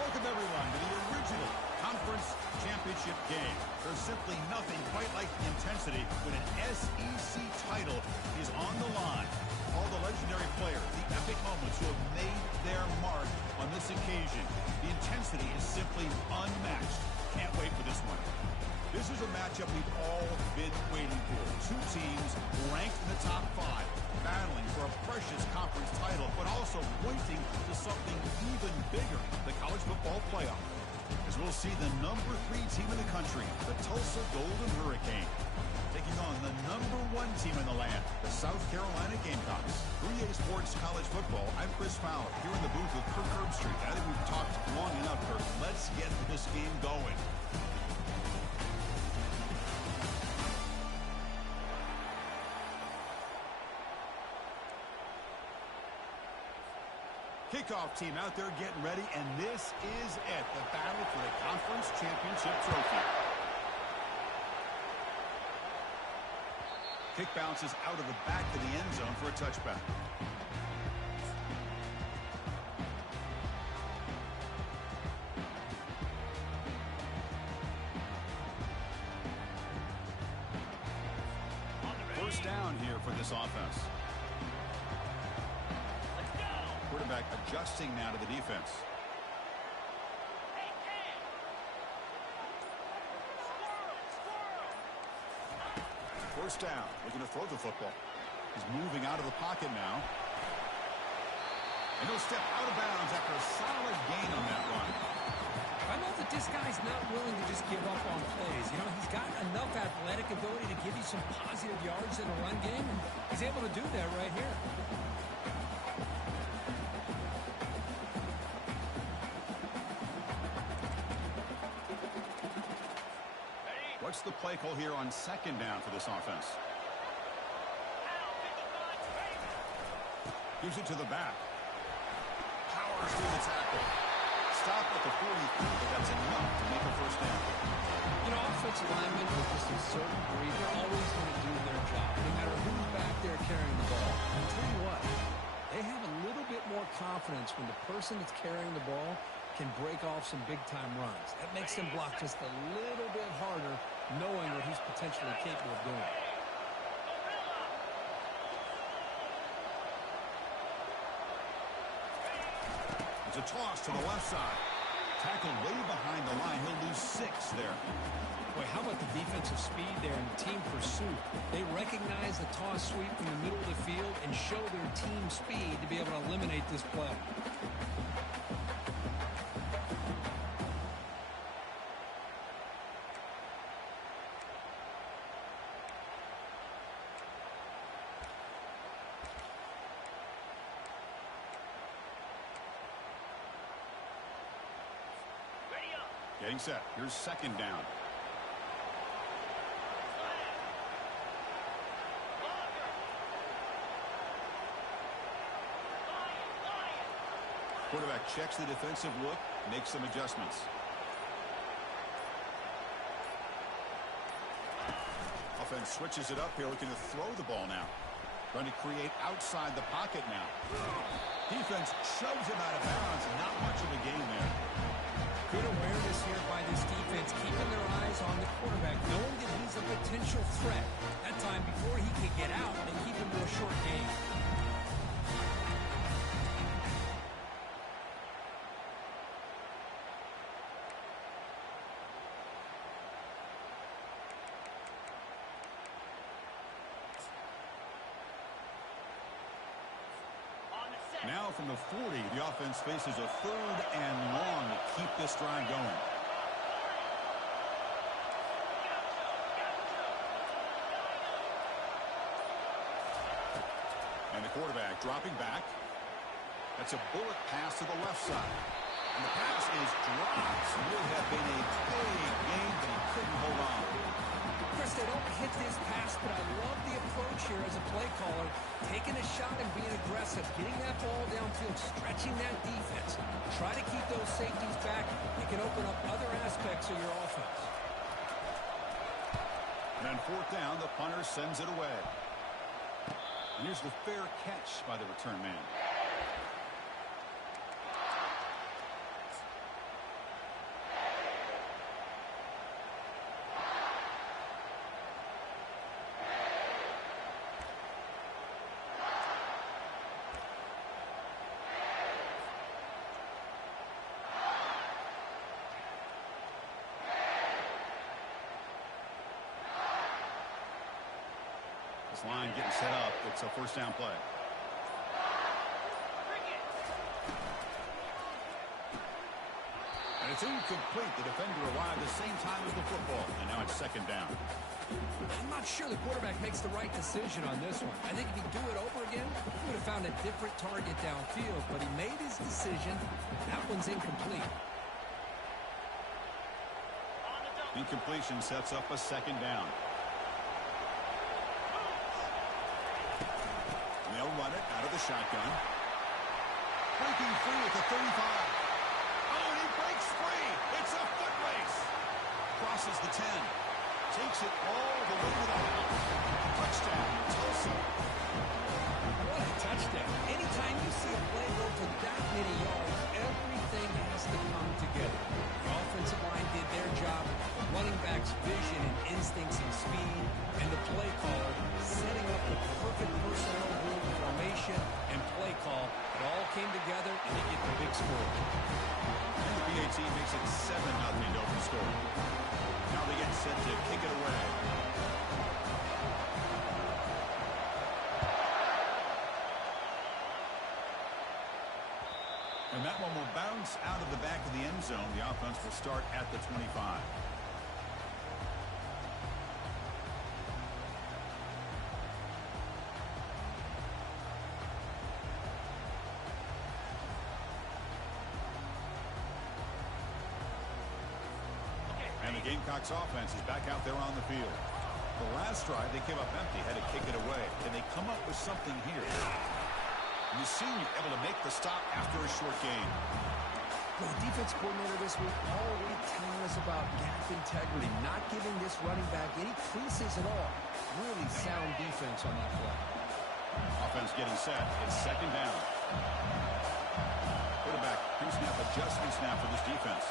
Welcome, everyone, to the original Conference Championship game. There's simply nothing quite like the intensity when an SEC title is on the line. All the legendary players, the epic moments who have made their mark on this occasion. The intensity is simply unmatched. Can't wait for this one. This is a matchup we've all been waiting for. Two teams ranked in the top 5, battling for a precious conference title, but also pointing to something even bigger, the college football playoff. As we'll see the number 3 team in the country, the Tulsa Golden Hurricane, taking on the number 1 team in the land, the South Carolina Gamecocks. 3A Sports College Football, I'm Chris Fowler, here in the booth with Kirk Herbstreit. I think we've talked long enough, Kirk. Let's get this game going. Kickoff team out there getting ready, and this is it, the battle for the Conference Championship trophy. Kick bounces out of the back of the end zone for a touchback. First down here for this offense. Quarterback adjusting now to the defense. First down, looking to throw the football. He's moving out of the pocket now. And he'll step out of bounds after a solid gain on that run. I know that this guy's not willing to just give up on plays. You know, he's got enough athletic ability to give you some positive yards in a run game, and he's able to do that right here. What's the play call here on second down for this offense? Gives it to the back. Powers through the tackle. Stop at the 43, but that's enough to make a first down. You know, offensive linemen with just a certain breed, they're always going to do their job, no matter who's back there carrying the ball. I'll tell you what, they have a little bit more confidence when the person that's carrying the ball can break off some big-time runs. That makes them block just a little bit harder, knowing what he's potentially capable of doing. It's a toss to the left side. Tackled way behind the line. He'll lose 6 there. Boy, how about the defensive speed there and team pursuit? They recognize the toss sweep from the middle of the field and show their team speed to be able to eliminate this play. Getting set. Here's second down. Quarterback checks the defensive look, makes some adjustments. Offense switches it up here, looking to throw the ball now. Trying to create outside the pocket now. Defense shoves him out of bounds, and not much of a gain there. Good awareness here by this defense, keeping their eyes on the quarterback, knowing that he's a potential threat. That time, before he could get out, they keep him to a short game. Now from the 40, the offense faces a 3rd and long to keep this drive going. And the quarterback dropping back. That's a bullet pass to the left side. And the pass is dropped. Would have been a big game, but he couldn't hold on. Chris, they don't hit this pass, but I love the approach here as a play caller. Taking a shot and being aggressive, getting that ball downfield, stretching that defense. Try to keep those safeties back. It can open up other aspects of your offense. And on 4th down, the punter sends it away. And here's the fair catch by the return man. This line getting set up. It's a first down play. And it's incomplete. The defender arrived at the same time as the football. And now it's second down. I'm not sure the quarterback makes the right decision on this one. I think if he'd do it over again, he would have found a different target downfield. But he made his decision. That one's incomplete. Incompletion sets up a second down. They'll run it out of the shotgun. Breaking free at the 35. Oh, and he breaks free. It's a foot race. Crosses the 10. Takes it all the way to the house. Touchdown, Tulsa. What a touchdown. Anytime you see a play go for that many yards, everything has to come together. The offensive line did their job, the running back's vision and instincts and speed, and the play caller setting up the perfect personnel group, formation, and play call. It all came together, and they get the big score. And the BAT makes it 7-0 to open score. Now they get set to kick it away. And that one will bounce out of the back of the end zone. The offense will start at the 25. And the Gamecocks offense is back out there on the field. The last drive, they came up empty, had to kick it away. Can they come up with something here? And the senior able to make the stop after a short game. Well, the defense coordinator this week already telling us about gap integrity, not giving this running back any creases at all. Really sound defense on that play. Offense getting set. It's second down. Quarterback pre-snap adjustment snap for this defense.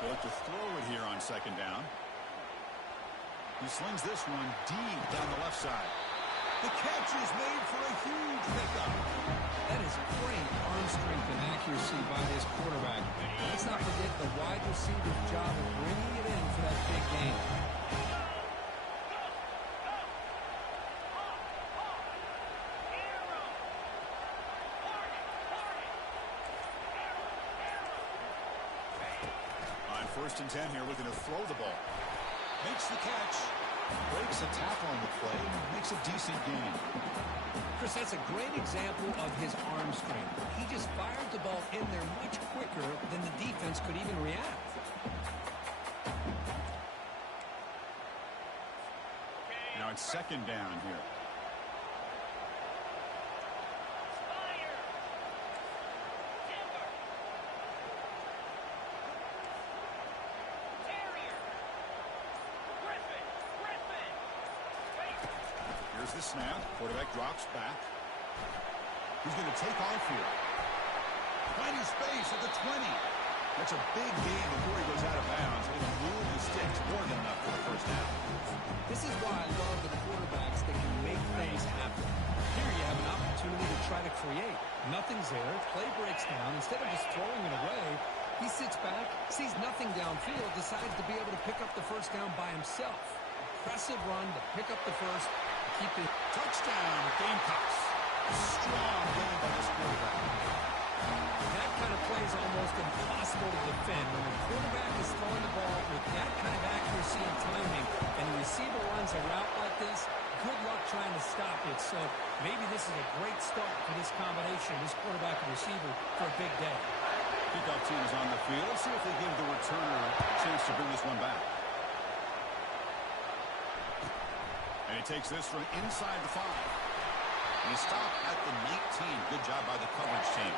They'll look to throw it here on second down. He slings this one deep down the left side. The catch is made for a huge pickup. That is great arm strength and accuracy by this quarterback. Let's not forget the wide receiver's job of bringing it in for that big game. On 1st and 10 here, looking to throw the ball. Makes the catch. Breaks a tackle on the play. Makes a decent gain. Chris, that's a great example of his arm strength. He just fired the ball in there much quicker than the defense could even react. Now it's second down here. Here's the snap. Quarterback drops back. He's going to take off here. Finding space at the 20. That's a big gain before he goes out of bounds. It'll move the sticks more than enough for the first down. This is why I love the quarterbacks that can make things happen. Here you have an opportunity to try to create. Nothing's there. Play breaks down. Instead of just throwing it away, he sits back, sees nothing downfield, decides to be able to pick up the first down by himself. Impressive run to pick up the first. Keep it. Touchdown, Gamecocks. Strong game by this quarterback. That kind of play is almost impossible to defend. When the quarterback is throwing the ball with that kind of accuracy and timing, and the receiver runs a route like this, good luck trying to stop it. So maybe this is a great start for this combination, this quarterback and receiver, for a big day. Kickoff team is on the field. Let's see if they give the returner a chance to bring this one back. And he takes this from inside the 5. And he stopped at the 19. Good job by the coverage team.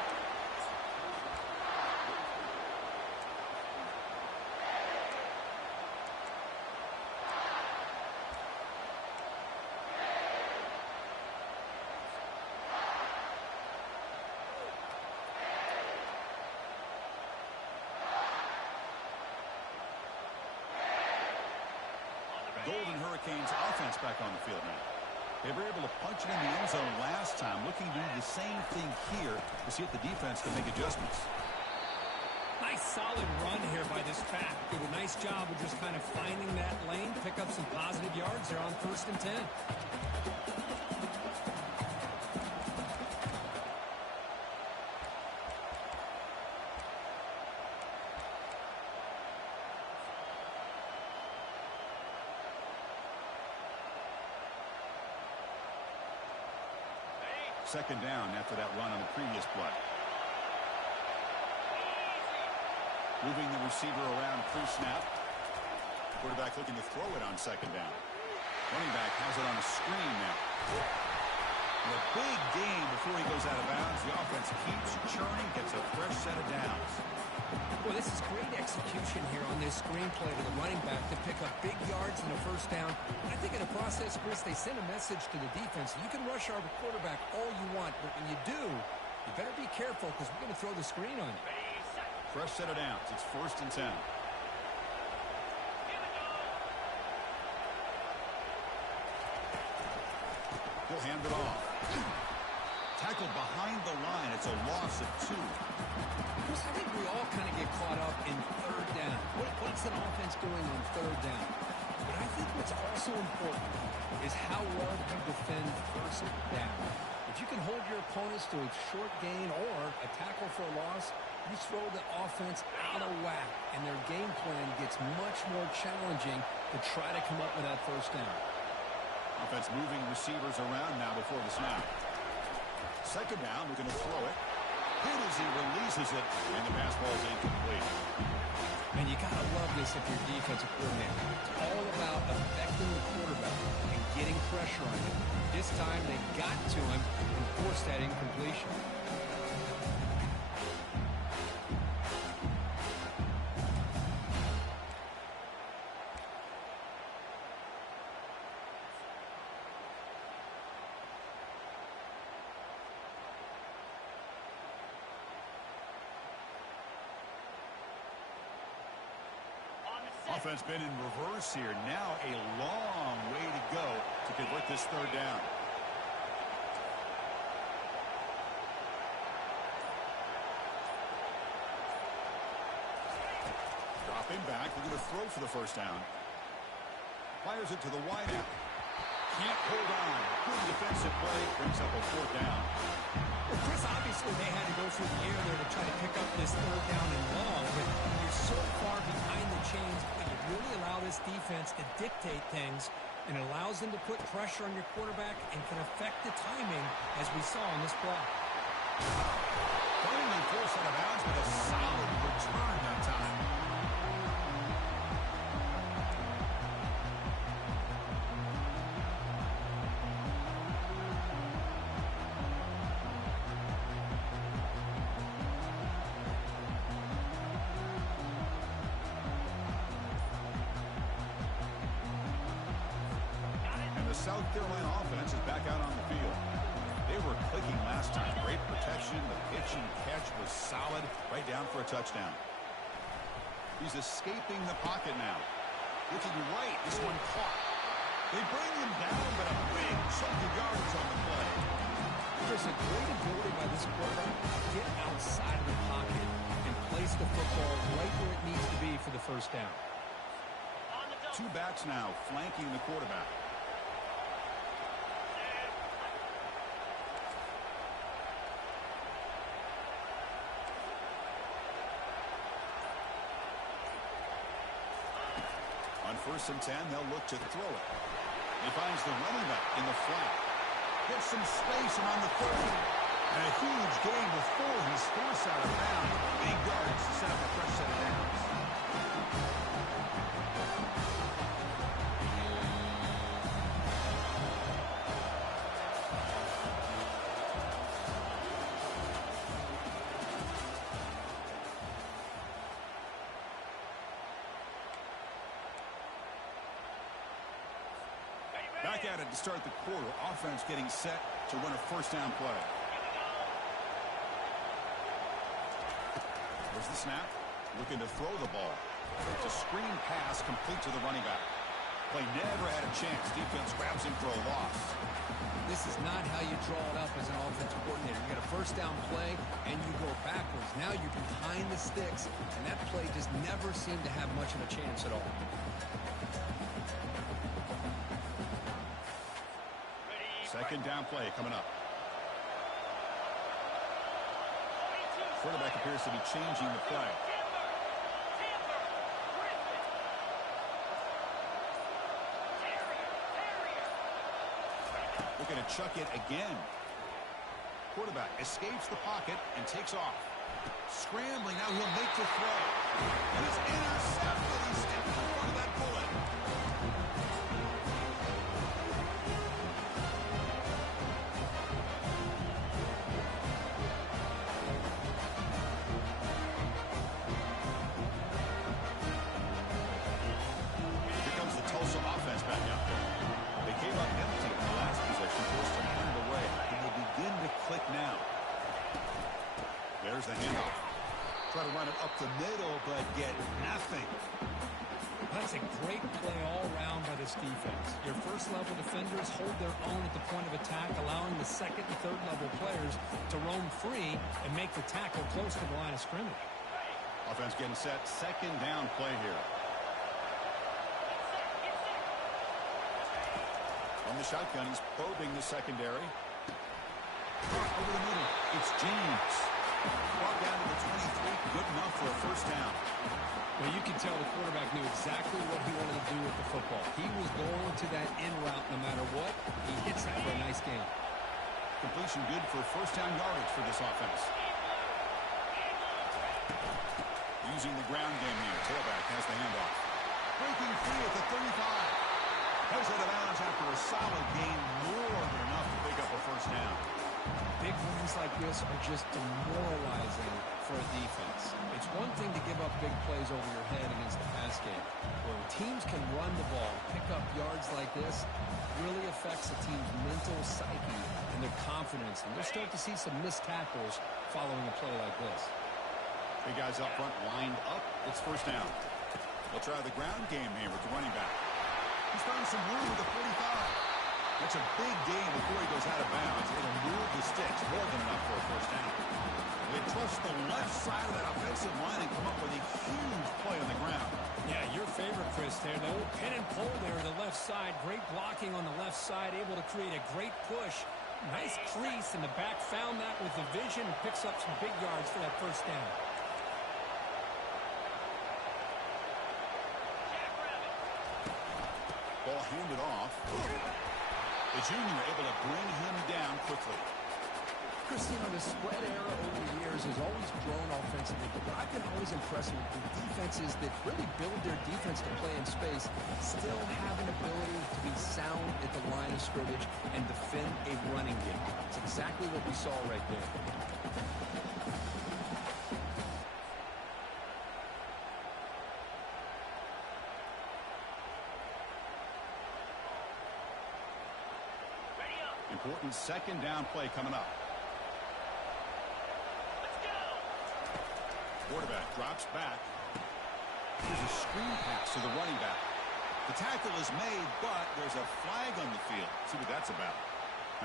Golden Hurricanes offense back on the field now. They were able to punch it in the end zone last time, looking to do the same thing here to see if the defense can make adjustments. Nice solid run here by this back. Did a nice job of just kind of finding that lane to pick up some positive yards there on 1st and 10. Second down after that run on the previous play. Moving the receiver around pre-snap. Quarterback looking to throw it on second down. Running back has it on a screen now. And a big gain before he goes out of bounds. The offense keeps churning, gets a fresh set of downs. Well, this is great execution here on this screenplay to the running back to pick up big yards and a first down. I think in the process, Chris, they send a message to the defense. You can rush our quarterback all you want, but when you do, you better be careful because we're going to throw the screen on you. Fresh set of downs. It's 1st and 10. He'll hand it off. Tackled behind the line. It's a loss of 2. Chris, I think we all kind of get caught up in 3rd down. What's an offense doing on 3rd down? But I think what's also important is how well you defend 1st down. If you can hold your opponents to a short gain or a tackle for a loss, you throw the offense out of whack, and their game plan gets much more challenging to try to come up with that 1st down. Offense moving receivers around now before the snap. Second down, we're going to throw it. Hit as he releases it, and the pass ball is incomplete. And you got to love this if you're defensive coordinator. It's all about affecting the quarterback and getting pressure on him. This time they got to him and forced that incompletion. Offense been in reverse here. Now a long way to go to convert this 3rd down. Dropping back. We're going to throw for the 1st down. Fires it to the wideout. Can't hold on. Good defensive play. Brings up a 4th down. Well, Chris, obviously they had to go through the air there to try to pick up this 3rd down and long, but you're so far behind the chains, but you really allow this defense to dictate things, and it allows them to put pressure on your quarterback and can affect the timing, as we saw on this play. Finally forced out of bounds with a solid return that time. South Carolina offense is back out on the field. They were clicking last time. Great protection. The pitch and catch was solid. Right down for a touchdown. He's escaping the pocket now. Looking right. This one caught. They bring him down, but a big chunk of yards on the play. There's a great ability by this quarterback to get outside of the pocket and place the football right where it needs to be for the 1st down. 2 backs now flanking the quarterback. On 1st and 10, they'll look to throw it. He finds the running back in the flat. Gets some space and on the 30. And a huge gain before he's forced out of bounds. Big yards to set up a fresh set of downs. Back at it to start the quarter. Offense getting set to run a 1st down play. There's the snap. Looking to throw the ball. It's a screen pass complete to the running back. Play never had a chance. Defense grabs him for a loss. This is not how you draw it up as an offensive coordinator. You get a first down play, and you go backwards. Now you're behind the sticks, and that play just never seemed to have much of a chance at all. Second down play coming up. Quarterback appears to be changing the play. Looking to chuck it again. Quarterback escapes the pocket and takes off. Scrambling, now he'll make the throw. And it's intercepted. He's stepping in front of that bullet. Here comes the Tulsa offense back out there. They came up empty in the last possession, forced to turn it away. And they begin to click now. There's the handoff. Try to run it up the middle, but get nothing. That's a great play all around by this defense. Your first-level defenders hold their own at the point of attack, allowing the second and third-level players to roam free and make the tackle close to the line of scrimmage. Offense getting set. Second down play here. On the shotgun, he's probing the secondary. Over the middle, it's James. Brought down to the 23, good enough for a first down. Well, you can tell the quarterback knew exactly what he wanted to do with the football. He was going to that in route no matter what. He hits that for a nice game. Completion good for first down yardage for this offense. Using the ground game here. Tailback has the handoff. Breaking free at the 35. Heads out of bounds after a solid game. More than enough to pick up a first down. Big wins like this are just demoralizing for a defense. It's one thing to give up big plays over your head against the pass game. When teams can run the ball, pick up yards like this, really affects a team's mental psyche and their confidence. And you'll start to see some missed tackles following a play like this. Big guys up front lined up. It's first down. They'll try the ground game here with the running back. He's found some room with the 45. That's a big gain before he goes out of bounds. It'll move the sticks, more than enough for a first down. They trust the left side of that offensive line and come up with a huge play on the ground. Yeah, your favorite, Chris, there. The old pin and pull there on the left side. Great blocking on the left side, able to create a great push. Nice crease, and the back found that with the vision and picks up some big yards for that first down. Ball handed off. The junior able to bring him down quickly. Chris, the spread era over the years has always grown offensively, but what I've been always impressed with the defenses that really build their defense to play in space still have an ability to be sound at the line of scrimmage and defend a running game. It's exactly what we saw right there. Important second down play coming up. Let's go. Quarterback drops back. Here's a screen pass to the running back. The tackle is made, but there's a flag on the field. See what that's about.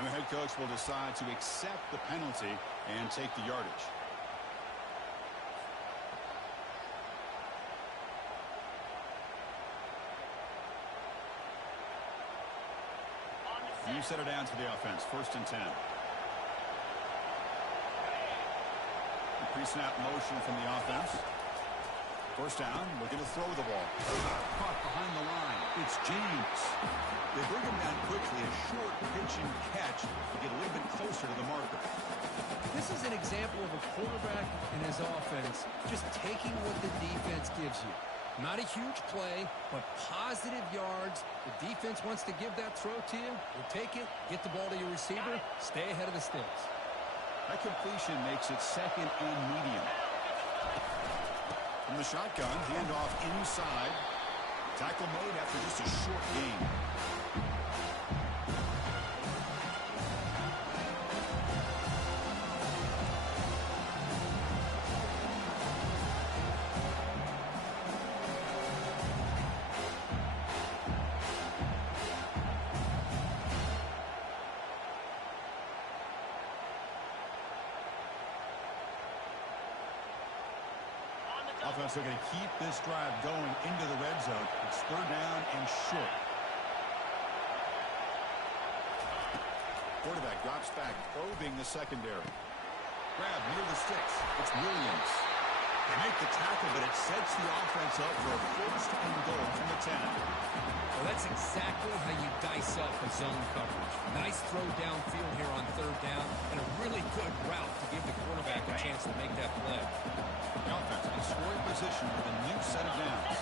And the head coach will decide to accept the penalty and take the yardage. You set it down to the offense. First and 10. Pre-snap motion from the offense. First down, looking to throw the ball. Caught behind the line. It's James. They bring him down quickly. A short pitch and catch to get a little bit closer to the marker. This is an example of a quarterback and his offense just taking what the defense gives you. Not a huge play, but positive yards. The defense wants to give that throw to you. You take it, get the ball to your receiver, stay ahead of the sticks. That completion makes it second and medium. From the shotgun, handoff inside. Tackle made after just a short gain. offense looking to keep this drive going into the red zone. It's third down and short. Quarterback drops back, probing the secondary. Grab near the sticks. It's Williams. They make the tackle, but it sets the offense up for a first and goal from the 10. Well, that's exactly how you dice up a zone coverage. Nice throw downfield here on third down, and a really good route to give the quarterback a chance to make that play. The offense in scoring position with a new set of downs.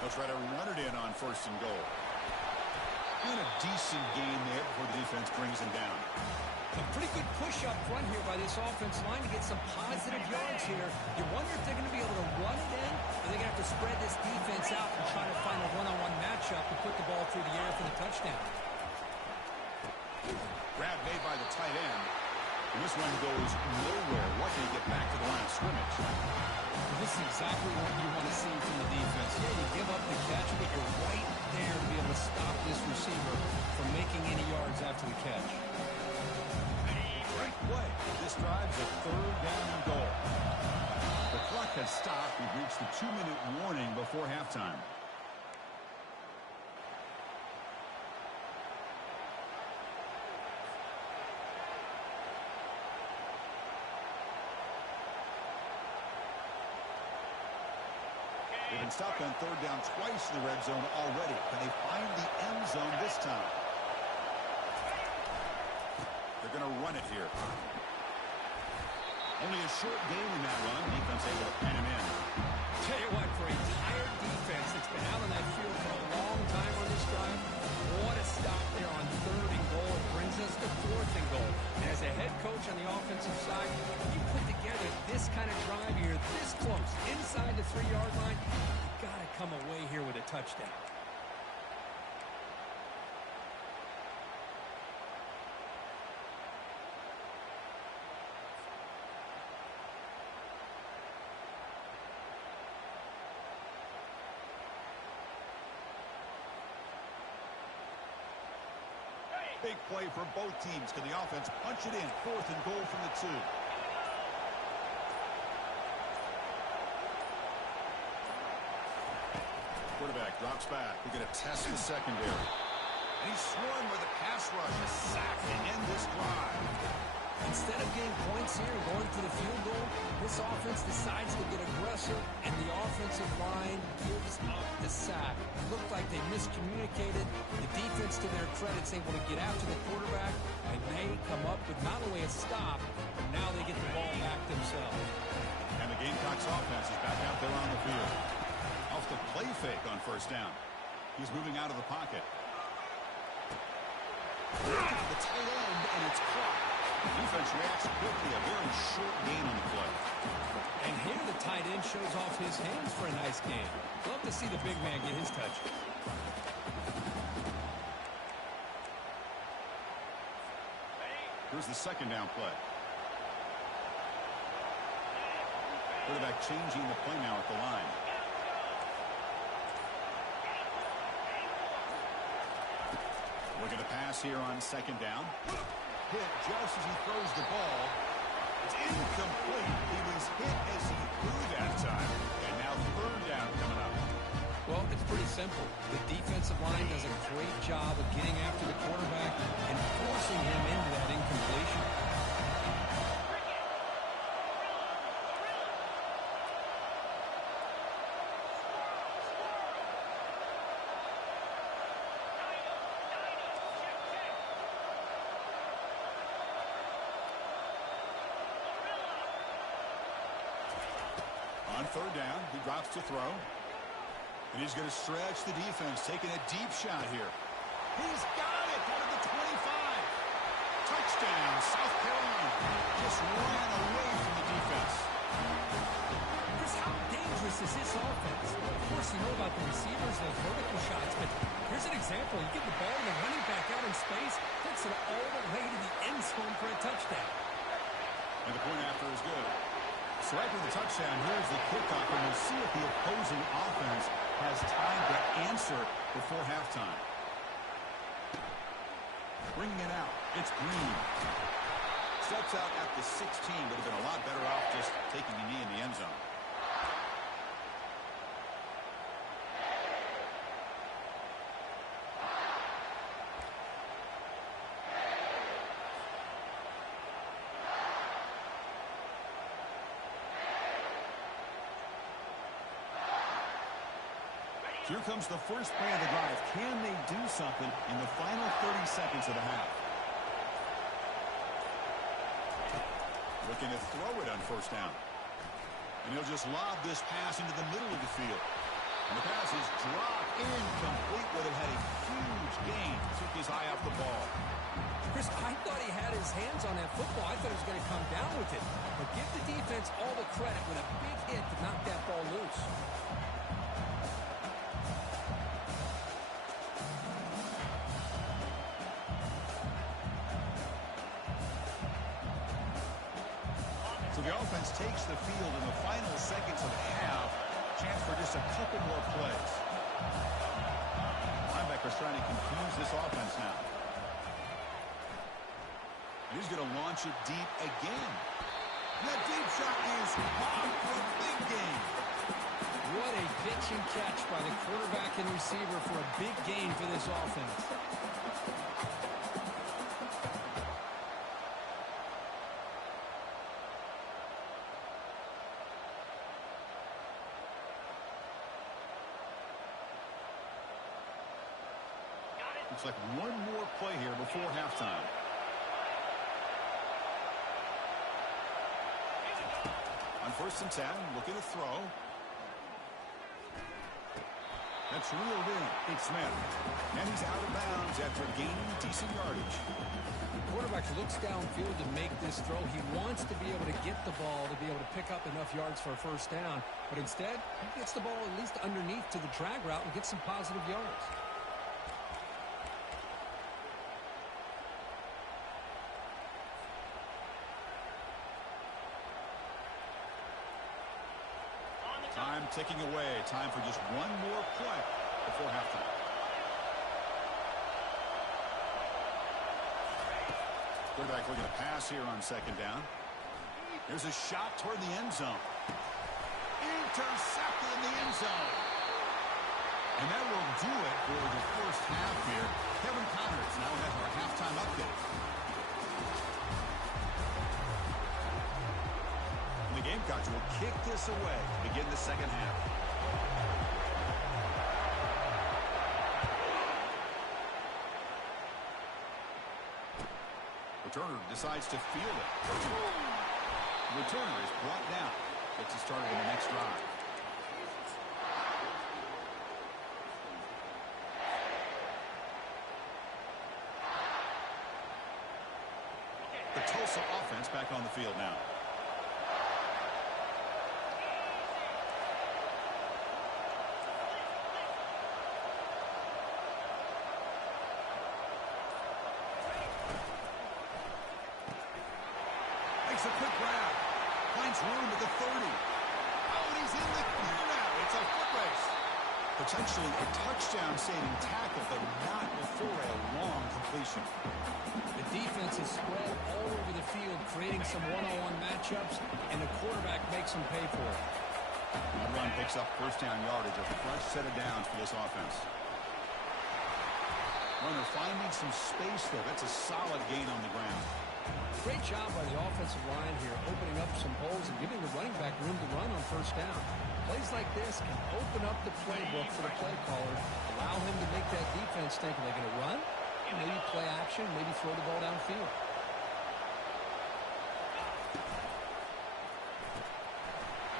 They'll try to run it in on first and goal. And a decent gain there before the defense brings him down. A pretty good push up front here by this offensive line to get some positive yards here. You wonder if they're going to be able to run it in, or they're going to have to spread this defense out and try to find a one-on-one matchup to put the ball through the air for the touchdown. Grab made by the tight end. And this one goes nowhere. Lucky to get back to the line of scrimmage. This is exactly what you want to see from the defense. Yeah, you give up the catch, but you're right there to be able to stop this receiver from making any yards after the catch. Great play. This drive's a third down and goal. The clock has stopped. We've reached the 2-minute warning before halftime. They've been stopped on third down twice in the red zone already. Can they find the end zone this time? They're going to run it here. Only a short game in that run. Defense able to pen him in. Tell you what, for a tired defense that's been out on that field for a long time on this drive, what a stop there on third and goal. It brings us to fourth and goal. And as a head coach on the offensive side, you put together this kind of drive here, this close, inside the 3-yard line, you got to come away here with a touchdown. Big play for both teams. Can the offense punch it in? Fourth and goal from the 2. Quarterback drops back. We're going to test the secondary. And he's swarmed with a pass rush. A sack to end this drive. Instead of getting points here and going for the field goal, this offense decides to get aggressive, and the offensive line gives up the sack. It looked like they miscommunicated. The defense, to their credit, is able to get after the quarterback, and they come up with not only a stop, but now they get the ball back themselves. And the Gamecocks offense is back out there on the field. Off the play fake on first down. He's moving out of the pocket. The tight end, and it's caught. Defense reacts quickly. A very short gain on the play. And here the tight end shows off his hands for a nice game. Love to see the big man get his touch. Here's the second down play. Quarterback changing the play now at the line. Looking to pass here on second down. Hit just as he throws the ball. It's incomplete. He was hit as he threw that time. And now third down coming up. Well, it's pretty simple. The defensive line does a great job of getting after the quarterback and forcing him into that incompletion. On third down, he drops to throw. And he's going to stretch the defense, taking a deep shot here. He's got it out of the 25. Touchdown, South Carolina. Just ran away from the defense. Chris, how dangerous is this offense? Of course, you know about the receivers, those vertical shots, but here's an example. You get the ball and the running back out in space, puts it all the way to the end zone for a touchdown. And the point after is good. So after the touchdown, here's the kickoff, and we'll see if the opposing offense has time to answer before halftime. Bringing it out, it's Green. Steps out at the 16. Would have been a lot better off just taking a knee in the end zone. Here comes the first play of the drive. Can they do something in the final 30 seconds of the half? Looking to throw it on first down. And he'll just lob this pass into the middle of the field. And the pass is dropped incomplete. Would have had a huge gain. Took his eye off the ball. Chris, I thought he had his hands on that football. I thought he was going to come down with it. But give the defense all the credit with a big hit to knock that ball loose. So the offense takes the field in the final seconds of the half. Chance for just a couple more plays. Linebackers trying to confuse this offense now. He's going to launch it deep again. That deep shot is on for a big gain. What a pitch and catch by the quarterback and receiver for a big gain for this offense. Looks like one more play here before halftime. On 1st and 10, looking to throw. That's reeled in. It's Smith. And he's out of bounds after gaining decent yardage. The quarterback looks downfield to make this throw. He wants to be able to get the ball to be able to pick up enough yards for a first down. But instead, he gets the ball at least underneath to the drag route and gets some positive yards. Time ticking away. Time for just one more play before halftime. Quarterback looking to pass here on 2nd down. Here's a shot toward the end zone. Intercepted in the end zone. And that will do it for the first half here. Kevin Connors now has our halftime update. The Gamecocks will kick this away to begin the second half. Returner decides to field it. Returner is brought down. Gets it started in the next drive. The Tulsa offense back on the field now. A quick grab. Finds room at the 30. Oh, and he's in the clear now. It's a foot race. Potentially a touchdown-saving tackle, but not before a long completion. The defense is spread all over the field, creating some one-on-one matchups, and the quarterback makes them pay for it. That run picks up first down yardage, a fresh set of downs for this offense. Runner finding some space there. That's a solid gain on the ground. Great job by the offensive line here, opening up some holes and giving the running back room to run on first down. Plays like this can open up the playbook for the play caller, allow him to make that defense think, are they going to run? Maybe play action, maybe throw the ball downfield.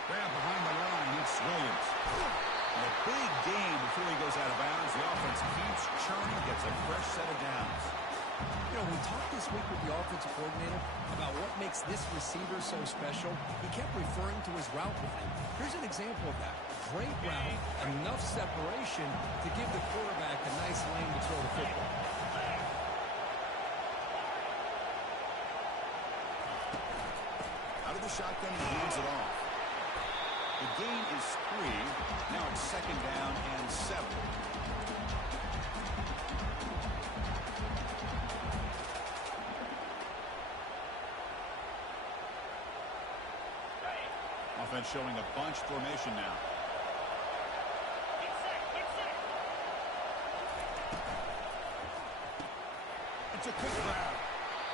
Grab behind the line, it's Williams. And a big gain before he goes out of bounds. The offense keeps churning, gets a fresh set of downs. You know, we talked this week with the offensive coordinator about what makes this receiver so special. He kept referring to his route running. Here's an example of that. Great route, enough separation to give the quarterback a nice lane to throw the football. Out of the shotgun, he hands it off. The gain is 3. Now it's 2nd down and 7. is showing a bunch formation now. It's a quick grab.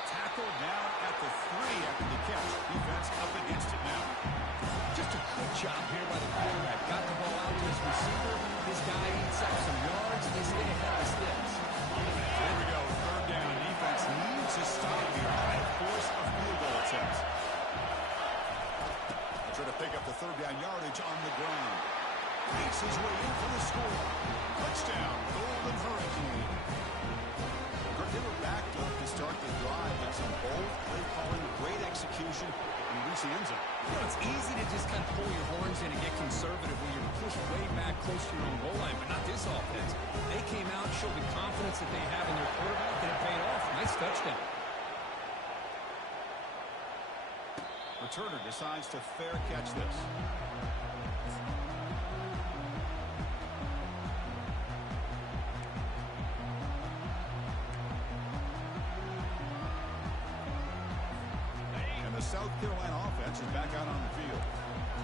Tackled down at the 3 after the catch. Defense up against it now. Just a quick job here by the quarterback. Got the ball out to his receiver. This guy eats up some yards, and they stay ahead of the sticks. Here we go. Third down. Defense needs to stop here and force a field goal attempt. Try to pick up the third down yardage on the ground. Makes his way in for the score. Touchdown, Golden Hurricane. They were backed up to start the drive, but some bold play calling, great execution, and reach the end zone. You know, it's easy to just kind of pull your horns in and get conservative when you're pushed way back close to your own goal line, but not this offense. They came out, showed the confidence that they have in their quarterback, and it paid off. Nice touchdown. Returner decides to fair catch this. And the South Carolina offense is back out on the field.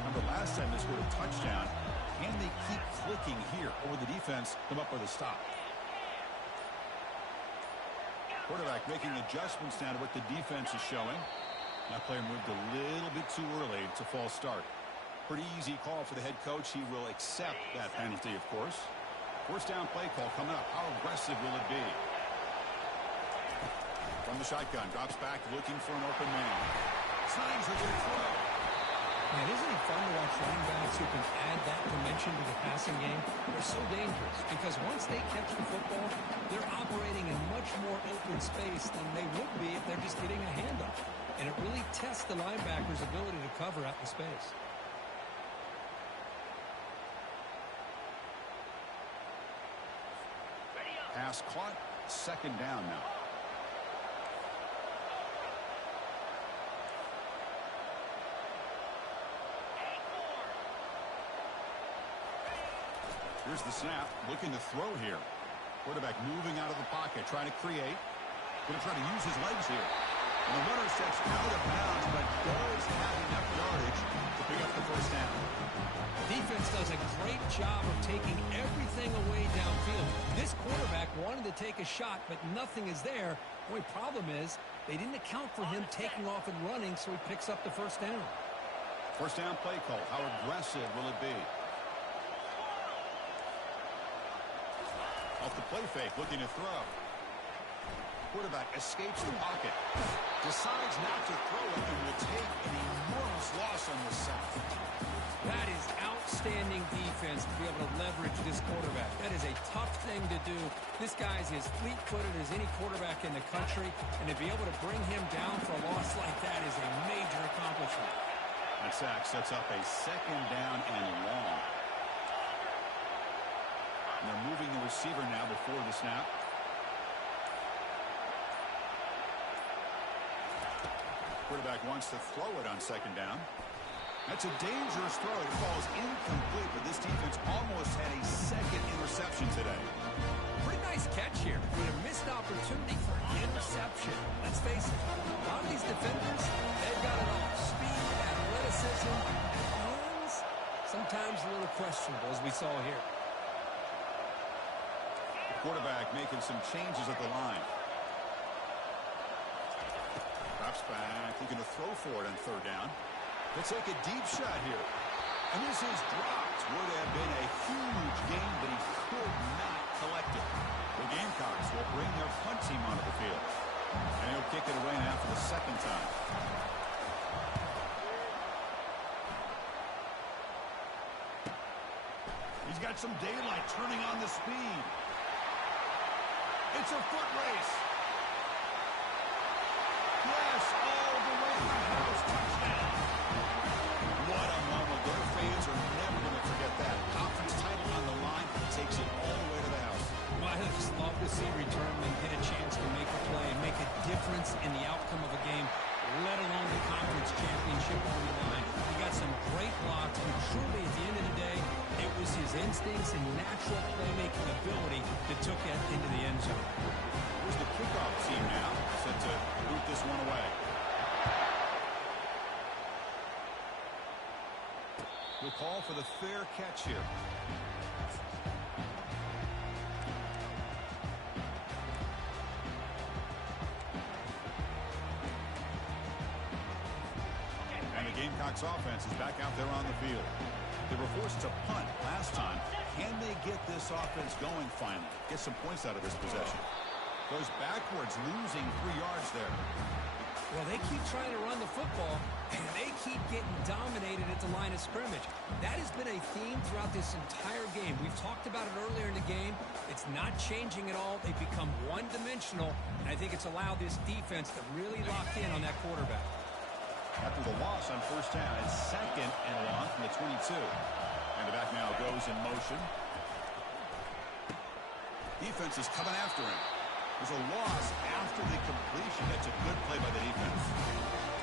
Remember last time they scored a touchdown. Can they keep clicking here, or will the defense come up with a stop? Quarterback making adjustments now to what the defense is showing. That player moved a little bit too early. It's a false start. Pretty easy call for the head coach. He will accept that penalty, of course. First down play call coming up. How aggressive will it be? From the shotgun, drops back looking for an open man. Signs with their throw. Man, isn't it fun to watch running backs who can add that dimension to the passing game? They're so dangerous because once they catch the football, they're operating in much more open space than they would be if they're just getting a handoff. And it really tests the linebacker's ability to cover out the space. Pass caught. Second down now. Here's the snap. Looking to throw here. Quarterback moving out of the pocket. Trying to create. Going to try to use his legs here. And the runner steps out of bounds, but does have enough yardage to pick up the first down. Defense does a great job of taking everything away downfield. This quarterback wanted to take a shot, but nothing is there. The only problem is they didn't account for him taking off and running, so he picks up the first down. First down play call. How aggressive will it be? Off the play fake, looking to throw. Quarterback escapes the pocket. Decides not to throw it and will take an enormous loss on the sack. That is outstanding defense to be able to leverage this quarterback. That is a tough thing to do. This guy's as fleet-footed as any quarterback in the country, and to be able to bring him down for a loss like that is a major accomplishment. That sack sets up a second down and long. And they're moving the receiver now before the snap. Quarterback wants to throw it on second down. That's a dangerous throw. It falls incomplete, but this defense almost had a second interception today. Pretty nice catch here. With a missed opportunity for an interception. Let's face it, a lot of these defenders, they've got it all. Speed, athleticism, hands, sometimes a little questionable, as we saw here. Quarterback making some changes at the line. Drops back, looking to throw for it on third down. They'll take a deep shot here. And this is dropped. Would have been a huge gain, but he could not collect it. The Gamecocks will bring their punt team onto the field. And he'll kick it away now for the second time. He's got some daylight turning on the speed. It's a foot race. Yes, all the way to the house. Touchdown. What a moment. Their fans are never going to forget that. Conference title on the line takes it all the way to the house. Well, I just love to see returnmen get a chance to make a play and make a difference in the outcome of a game, let alone the conference championship on the line. He got some great blocks, and truly at the end of the day, it was his instincts and natural playmaking ability that took it into the end zone. Here's the kickoff team now, set to boot this one away. catch here. And the Gamecocks offense is back out there on the field. They were forced to punt last time. Can they get this offense going finally? Get some points out of this possession. Goes backwards, losing 3 yards there. Well, they keep trying to run the football, and they keep getting dominated at the line of scrimmage. That has been a theme throughout this entire game. We've talked about it earlier in the game. It's not changing at all. They've become one-dimensional, and I think it's allowed this defense to really lock in on that quarterback. After the loss on first down, it's 2nd and 1 from the 22. And the back now goes in motion. Defense is coming after him. There's a loss after the completion. That's a good play by the defense.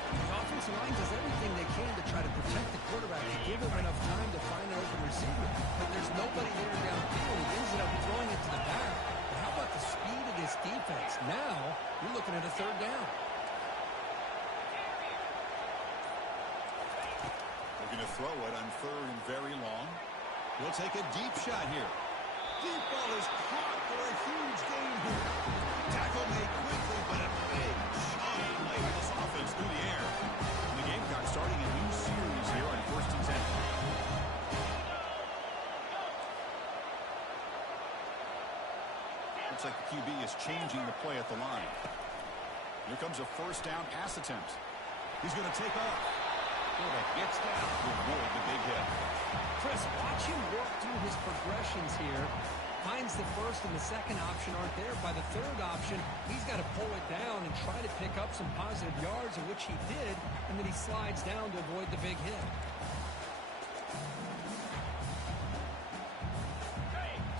The offensive line does everything they can to try to protect the quarterback, to give him enough time to find an open receiver. But there's nobody there downfield. He ends up throwing it to the back. But how about the speed of this defense? Now, you're looking at a 3rd down. Looking to throw it on 3rd and very long. He'll take a deep shot here. Deep ball is caught for a huge gain here. Tackle made quickly, but a big shot play for this offense through the air. And the Gamecocks starting a new series here on 1st and 10. Looks like the QB is changing the play at the line. Here comes a 1st down pass attempt. He's going to take off. Quarterback gets down to avoid the big hit. Chris, watch him work through his progressions here. Finds the 1st and the 2nd option aren't there. By the 3rd option, he's got to pull it down and try to pick up some positive yards, of which he did, and then he slides down to avoid the big hit.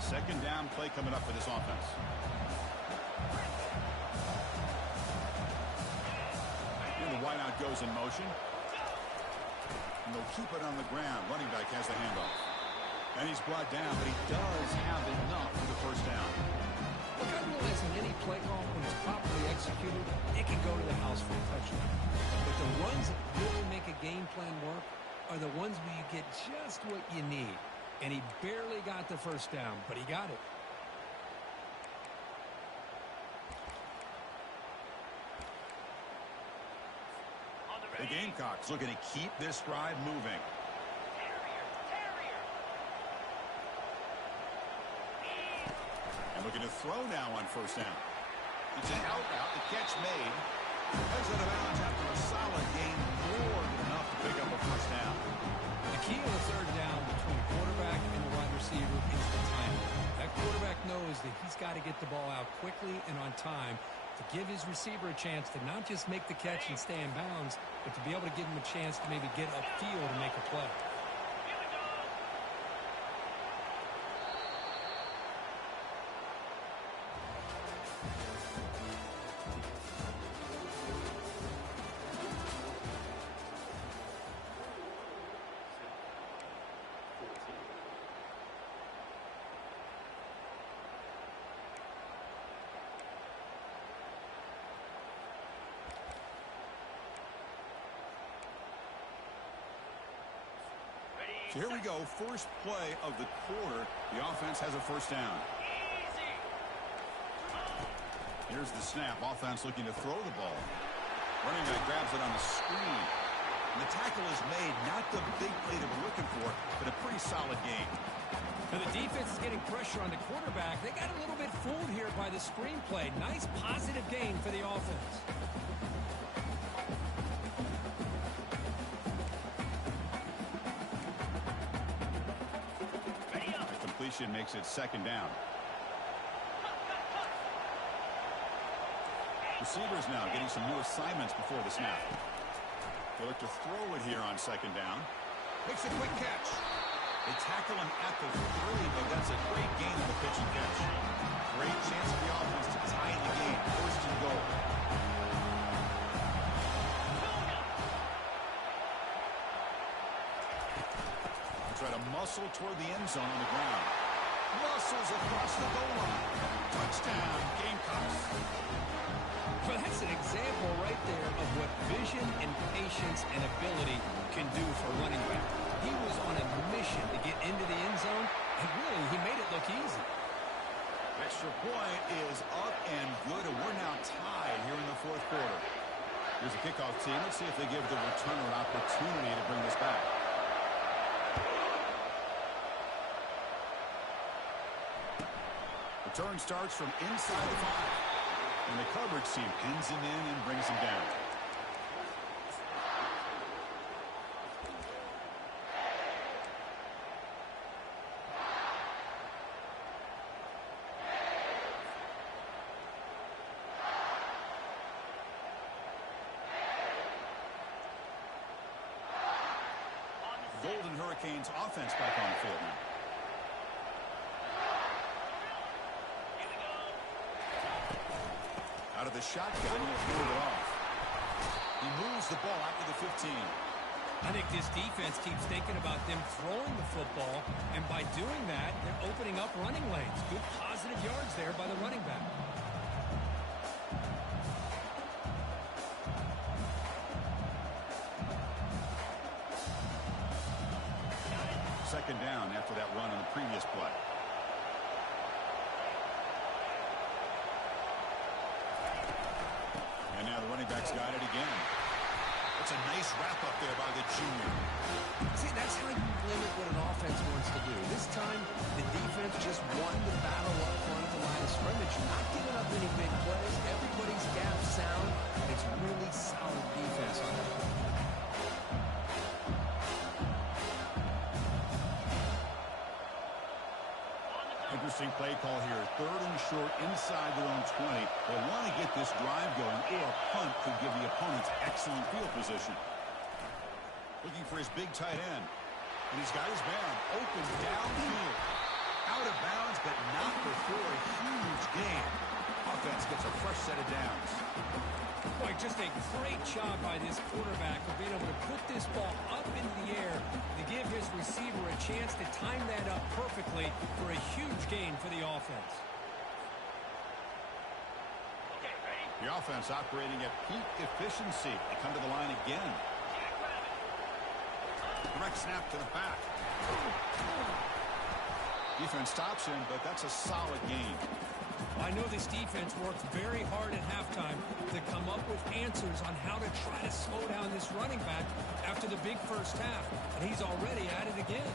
Second down play coming up for this offense. And the wideout goes in motion. And they'll keep it on the ground. Running back has the handoff. And he's brought down, but he does have enough for the 1st down. Look, I realize in any play call, when it's properly executed, it can go to the house for a touchdown. But the runs that really make a game plan work are the ones where you get just what you need. And he barely got the 1st down, but he got it. The Gamecocks looking to keep this drive moving. And looking to throw now on 1st down. It's an out route. The catch made. Heads out of bounds after a solid gain. More than enough to pick up a 1st down. The key on the 3rd down between the quarterback and the wide receiver is the timing. That quarterback knows that he's got to get the ball out quickly and on time to give his receiver a chance to not just make the catch and stay in bounds, but to be able to give him a chance to maybe get upfield and make a play. So here we go. First play of the quarter. The offense has a 1st down. Here's the snap. Offense looking to throw the ball. Running back grabs it on the screen. And the tackle is made. Not the big play that we're looking for, but a pretty solid game. Now the defense is getting pressure on the quarterback. They got a little bit fooled here by the screenplay. Nice positive gain for the offense. Makes it 2nd down. Receivers now getting some new assignments before the snap. They look to throw it here on 2nd down. Makes a quick catch. They tackle him at the 3, but that's a great gain on the pitch and catch. Great chance for the offense to tie in the game. 1st and goal. Try to muscle toward the end zone on the ground. Muscles across the goal line. Touchdown, Gamecocks. Well, that's an example right there of what vision and patience and ability can do for running back. He he was on a mission to get into the end zone, and really, he made it look easy. Extra point is up and good, and we're now tied here in the fourth quarter. Here's a kickoff team. Let's see if they give the returner an opportunity to bring this back. Return starts from inside the 5. And the coverage team pins him in and brings him down. Golden Hurricanes offense back on the field now. Out of the shotgun, he'll move it off. He moves the ball out to the 15. I think this defense keeps thinking about them throwing the football, and by doing that, they're opening up running lanes. Good positive yards there by the running back. Second down after that run on the previous play. And now the running back's got it again. It's a nice wrap up there by the junior. See, that's how you limit what an offense wants to do. This time, the defense just won the battle up front at the line of scrimmage, not giving up any big plays. Everybody's gap sound, and it's really solid defense on that. Interesting play call here. Third and short inside their own 20. They want to get this drive going, or a punt could give the opponents excellent field position. Looking for his big tight end. And he's got his man open downfield. Out of bounds, but not before a huge gain. Offense gets a fresh set of downs. Boy, just a great job by this quarterback of being able to put this ball up into the air to give his receiver a chance to time that up perfectly for a huge gain for the offense. The offense operating at peak efficiency. They come to the line again. Direct snap to the back. Defense stops him, but that's a solid gain. I know this defense worked very hard at halftime to come up with answers on how to try to slow down this running back after the big first half, and he's already at it again.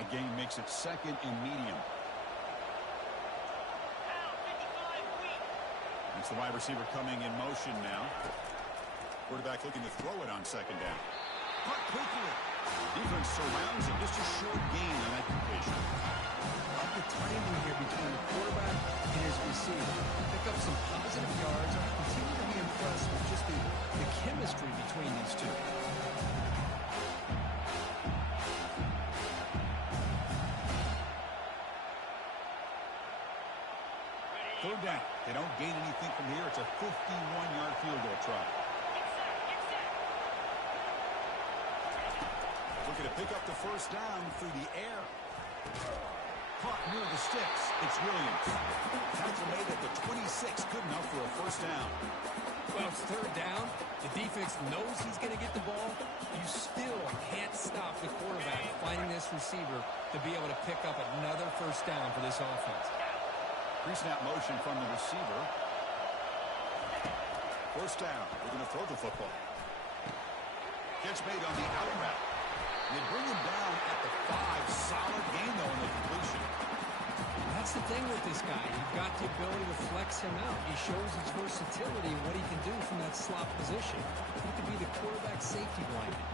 A gain makes it second and medium. It's the wide receiver coming in motion now. Quarterback looking to throw it on second down. Caught quickly. Defense surrounds him. Just a short gain on that completion. Love the timing here between the quarterback and his receiver. Pick up some positive yards. I continue to be impressed with just the chemistry between these two. Third down. They don't gain anything from here. It's a 51-yard field goal try. Looking to pick up the first down through the air. Caught near the sticks. It's Williams. Tackle made at the 26. Good enough for a first down. Well, it's third down. The defense knows he's going to get the ball. You still can't stop the quarterback finding this receiver to be able to pick up another first down for this offense. Pre-snap motion from the receiver. First down. They're going to throw the football. Catch made on the out route. They bring him down at the 5. Solid gain, though, in the completion. That's the thing with this guy. You've got the ability to flex him out. He shows his versatility and what he can do from that slot position. He could be the quarterback safety blanket.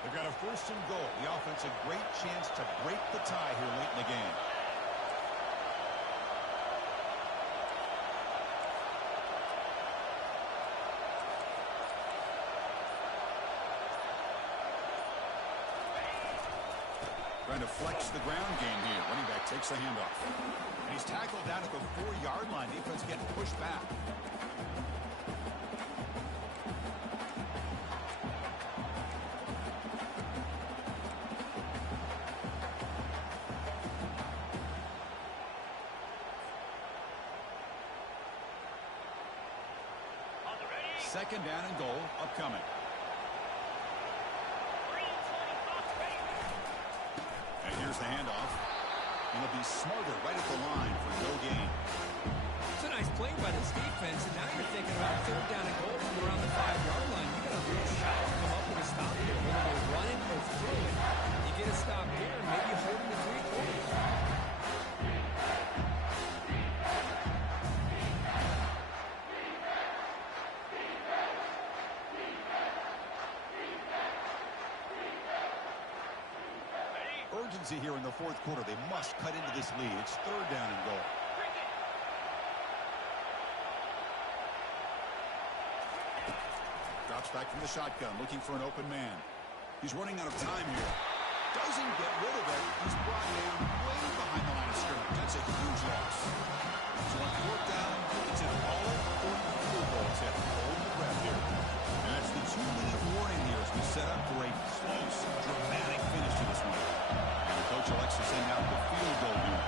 They've got a first and goal. The offense a great chance to break the tie here late in the game. Trying to flex the ground game here. Running back takes the handoff. And he's tackled down at the 4-yard line. Defense getting pushed back. Second down and goal upcoming. And here's the handoff. And it'll be smarter right at the line for no gain. It's a nice play by this defense, and now you're thinking about third down and goal from around the 5-yard line. You got a real shot to come up with a stop here, whether they run it or throw it. You get a stop here, maybe holding the 3 points. Urgency here in the fourth quarter. They must cut into this lead. It's third down and goal. Drops back from the shotgun, looking for an open man. He's running out of time here. Doesn't get rid of it. He's brought in way behind the line of scrimmage. That's a huge loss. So on fourth down, it's an all-important field goal attempt. Hold the breath here. And that's the 2-minute warning here as we set up for a close, dramatic finish to this one. And the coach elects to send out the field goal unit.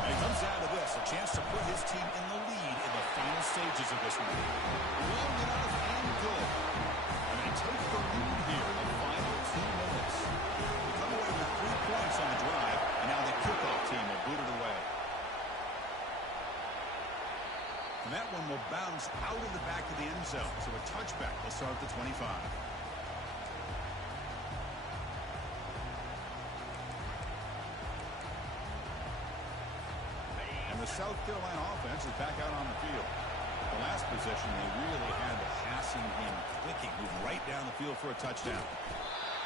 And it comes down to this, a chance to put his team in the lead in the final stages of this one. Long enough and good. And they take the lead here in the final 2 minutes. They come away with 3 points on the drive, and now the kickoff team will boot it away. And that one will bounce out of the back of the end zone. So a touchback will start at the 25. And the South Carolina offense is back out on the field. The last possession, they really had the passing game clicking, moved right down the field for a touchdown.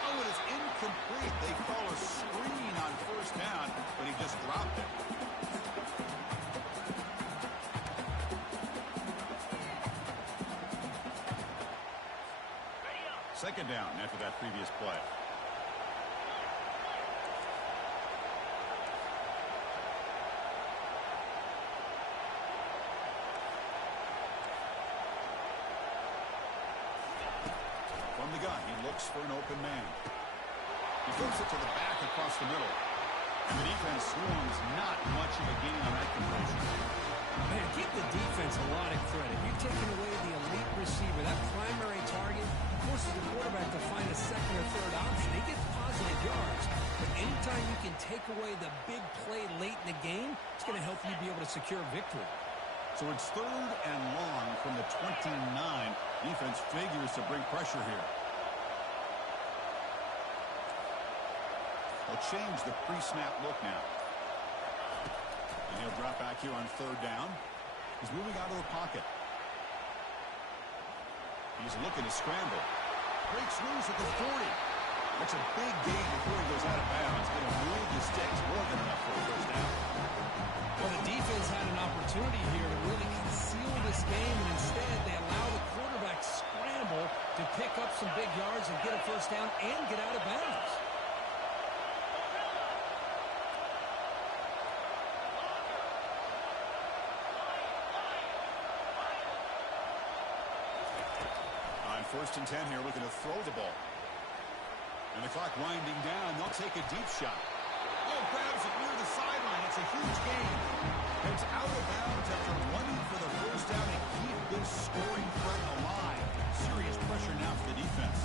Oh, it is incomplete. They call a screen on first down, but he just dropped it. Second down after that previous play. From the gun, he looks for an open man. He flips it to the back across the middle. And the defense swarms not much of a gain on that conversion. Man, give the defense a lot of credit. You've taken away the elite receiver, that primary target, forces the quarterback to find a second or third option. He gets positive yards, but anytime you can take away the big play late in the game, it's going to help you be able to secure victory. So it's third and long from the 29. Defense figures to bring pressure here. They'll change the pre-snap look now. And he'll drop back here on third down. He's moving out of the pocket. He's looking to scramble. Breaks loose at the 40. That's a big gain before he goes out of bounds. It'll move the sticks more than enough for a first down. Well, the defense had an opportunity here to really conceal this game, and instead they allow the quarterback scramble to pick up some big yards and get a first down and get out of bounds. On first and 10 here, looking to throw the ball. And the clock winding down. They'll take a deep shot. Oh, grabs it near the sideline. It's a huge gain. It's out of bounds after running for the first down and keep this scoring threat alive. Serious pressure now for the defense.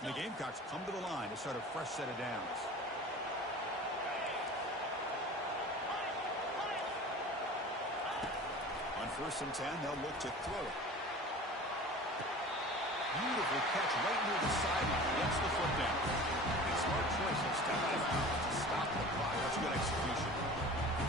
And the Gamecocks come to the line to start a fresh set of downs. On first and 10, they'll look to throw it. Beautiful catch right near the sideline. Gets the foot down. And smart choice to step out of bounds to stop the clock. That's good execution.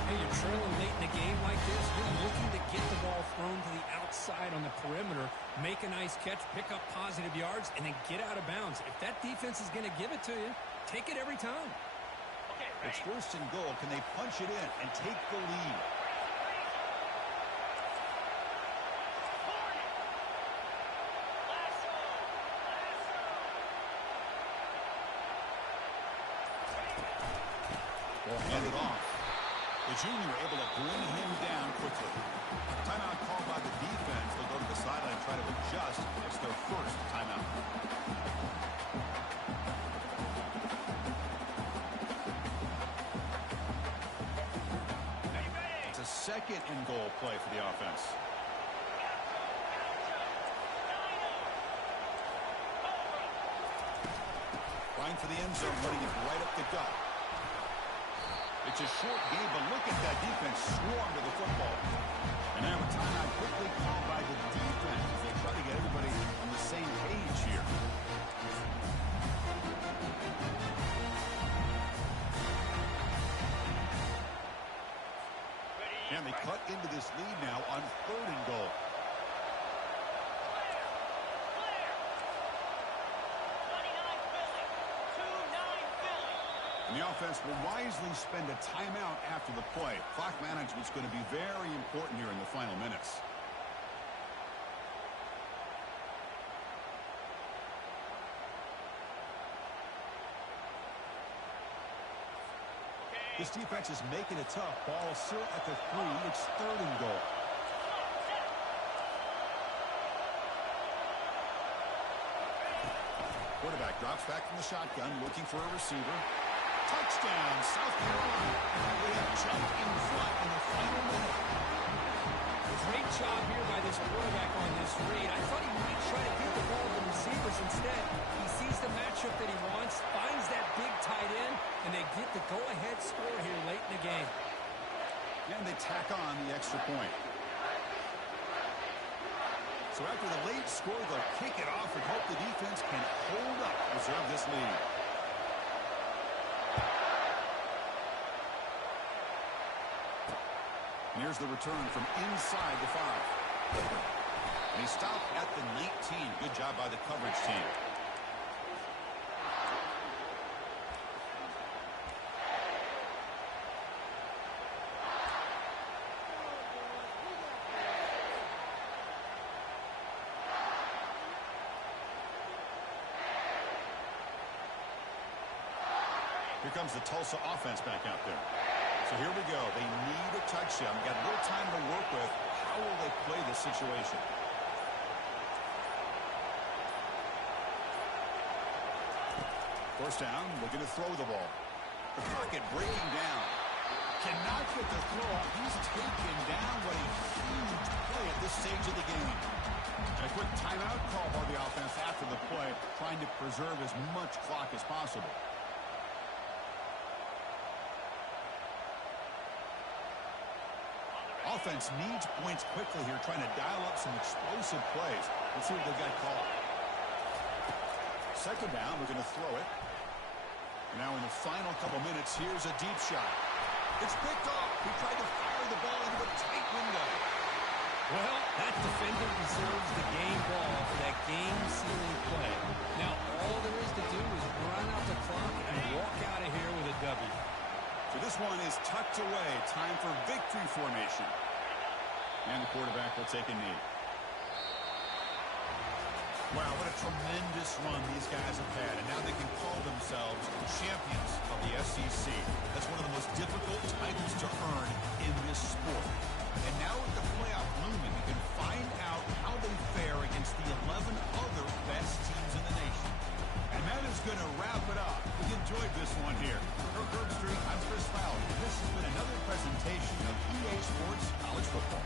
Hey, you're trailing late in a game like this. You're looking to get the ball thrown to the outside on the perimeter, make a nice catch, pick up positive yards, and then get out of bounds. If that defense is going to give it to you, take it every time. It's first and goal. Can they punch it in and take the lead? Hand it off. The junior able to bring him down quickly. Timeout called by the defense. They'll go to the sideline and try to adjust. It's their first timeout. second and goal play for the offense. Trying for the end zone, running it right up the gut. It's a short game, but look at that defense swarm to the football. And now a timeout quickly called by the defense as they try to get everybody on the same page here. And they cut into this lead now on 3rd and goal. And the offense will wisely spend a timeout after the play. Clock management is going to be very important here in the final minutes. This defense is making it tough. Ball still at the 3. It's 3rd and goal. Quarterback drops back from the shotgun, looking for a receiver. Touchdown, South Carolina. They have jumped in front in the final minute. Great job here by this quarterback on this read. I thought he might try to get the ball to the receivers instead. He sees the matchup that he wants, finds that big tight end, and they get the go-ahead score here late in the game. And they tack on the extra point. So after the late score, they'll kick it off and hope the defense can hold up, preserve this lead. And here's the return from inside the 5. And he stopped at the 19. Good job by the coverage team. Here comes the Tulsa offense back out there. So here we go. They need a touchdown. Got a little time to work with. How will they play this situation? First down, looking to throw the ball. The pocket breaking down. Cannot get the throw off. He's taken down. What a huge play at this stage of the game. And a quick timeout call by the offense after the play, trying to preserve as much clock as possible. Offense needs points quickly here, trying to dial up some explosive plays. Let's see what they've got called. Second down, we're going to throw it. And now in the final couple minutes, here's a deep shot. It's picked off. He tried to fire the ball into a tight window. Well, that defender deserves the game ball for that game-sealing play. Now, all there is to do is run out the clock and walk out of here with a W. So this one is tucked away. Time for victory formation. And the quarterback will take a knee. Wow, what a tremendous run these guys have had. And now they can call themselves champions of the SEC. That's one of the most difficult titles to earn in this sport. And now with the playoff looming, you can find out how they fare against the 11 other best teams in the nation. And that is going to wrap it up. We enjoyed this one here. For Herb Street, I'm Chris Fowler. This has been another presentation of EA Sports College Football.